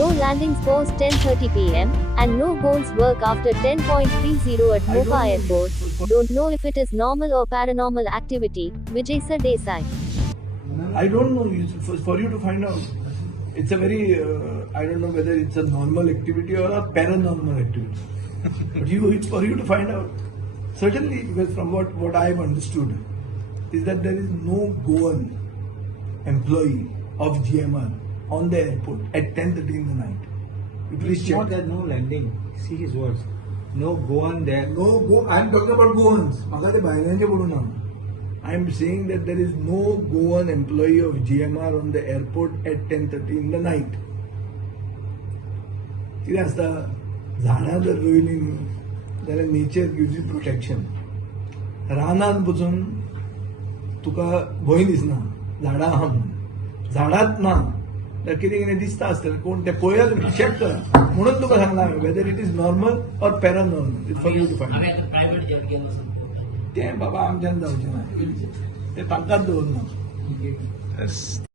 No landings post 10:30 p.m. and no goals work after 10:30 at Mopa Airport. Don't know if it is normal or paranormal activity. Vijay Sir Desai. I don't know. For you to find out. It's a very, I don't know whether it's a normal activity or a paranormal activity. But it's for you to find out. Certainly, because from what I've understood, is that there is no Goan employee of GMR on the airport at 10:30 in the night. You please It's check. not that no landing. See his words. No Goan there. No go. I'm talking about Goans. म्हाका ते भायल्यांचे बोलू ना. I'm saying that there is no Goan employee of GMR on the airport at 10:30 in the night. कितें आसता झाडां जर रोयलीं न्ही जाल्यार नेचर गिव्स यू प्रोटेक्शन. रानांत वचून तुका भंय दिसना झाडां आहा म्हणून. झाडांच ना तर कितें दिसता आसतलें कोण तें पळयत चॅक कर म्हणून तुका सांगला हांवें whether it is normal or paranormal it for you to find. तें बाबा आमच्यान जावचें ना तें तांकांच दवरना.